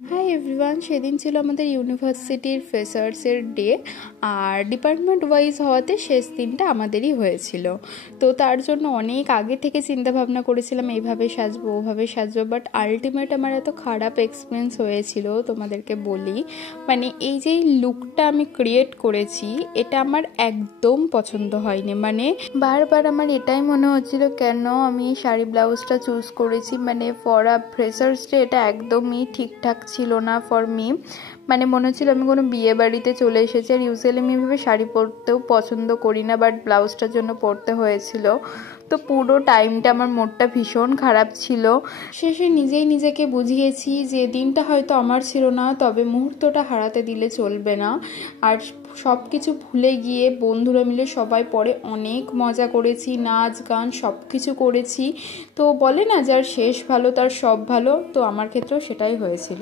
Hi everyone, সেদিন ছিল আমাদের ইউনিভার্সিটির ফ্রেশার্সের ডে। আর ডিপার্টমেন্ট ওয়াইজ হওয়াতে শেষ দিনটা আমাদেরই হয়েছিল। তো তার জন্য অনেক আগে থেকে চিন্তা ভাবনা করেছিলাম এইভাবে সাজবো ওভাবে সাজবো, বাট আলটিমেট আমার এত খারাপ এক্সপিরিয়েন্স হয়েছিল তোমাদেরকে বলি। মানে এই যে লুকটা আমি ক্রিয়েট করেছি এটা আমার একদম পছন্দ হয়নি। মানে বারবার আমার এটাই মনে হচ্ছিল কেন আমি শাড়ি ব্লাউজটা চুজ করেছি। মানে ফর আ ফ্রেশার্স ডে এটা একদমই ঠিকঠাক ছিল না ফর মি। মানে মনে হচ্ছিল আমি কোনো বিয়ে বাড়িতে চলে এসেছি। আর ইউজুয়ালি আমি এভাবে শাড়ি পরতেও পছন্দ করি না, বাট ব্লাউজটার জন্য পরতে হয়েছিল। তো পুরো টাইমটা আমার মুডটা ভীষণ খারাপ ছিল। শেষে নিজেই নিজেকে বুঝিয়েছি যে দিনটা হয়তো আমার ছিল না, তবে মুহূর্তটা হারাতে দিলে চলবে না। আর সব কিছু ভুলে গিয়ে বন্ধুরা মিলে সবাই পরে অনেক মজা করেছি, নাচ গান সব কিছু করেছি। তো বলে না যার শেষ ভালো তার সব ভালো, তো আমার ক্ষেত্রেও সেটাই হয়েছিল।